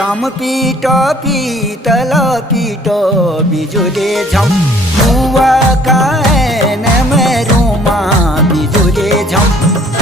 ताम पीट पीतल पीट बिजुले झम बुवा कान मेरुमा बिजुले झम